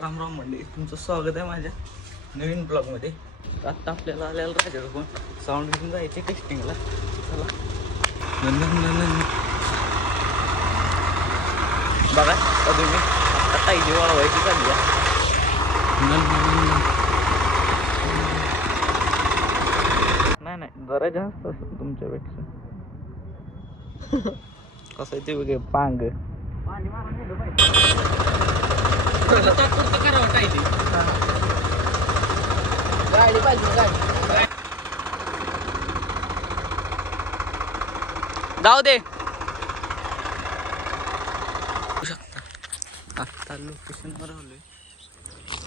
राम राम मंडळी, तुमचं स्वागत आहे माझ्या नवीन ब्लॉगमध्ये. आत्ता आपल्याला आलेला राजा पण साऊंड घेऊन जायचे टेस्टिंगला. चला बघा तुम्ही आता ताईची वळवायची चालली आहे. नाही जरा जास्त असेल तुमच्यापेक्षा. कसं आहे ते वेगळे पांग पाणी मारून गेलं पाहिजे. गाडी पाहिजे गाडी जाऊ दे. शकता आता लोकेशनवर आलोय.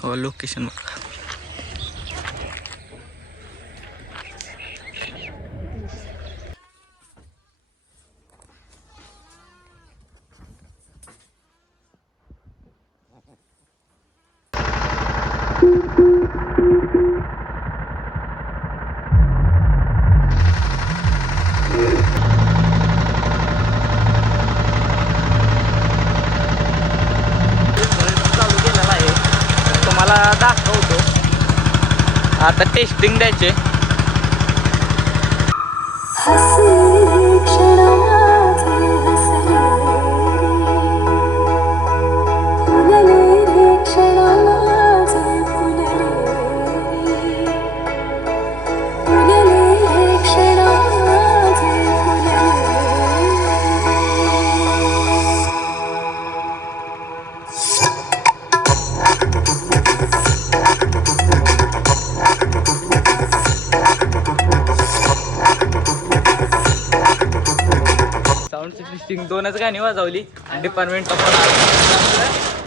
हो लोकेशनवर. तुम्हाला दाखवतो आता टेस्टिंग द्यायचे. साऊंडची टेस्टिंग दोनच गाणी वाजवली आणि डिपार्टमेंटचा पण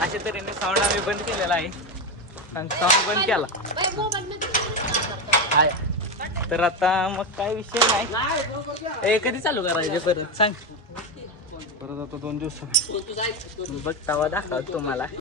अशा तऱ्हेने साऊंड आम्ही बंद केलेला आहे. साऊंड बंद केला तर आता मग काय विषय नाही. कधी चालू करायचे परत सांग. परत आता 2 दिवस बघ तवा दाखव तुम्हाला.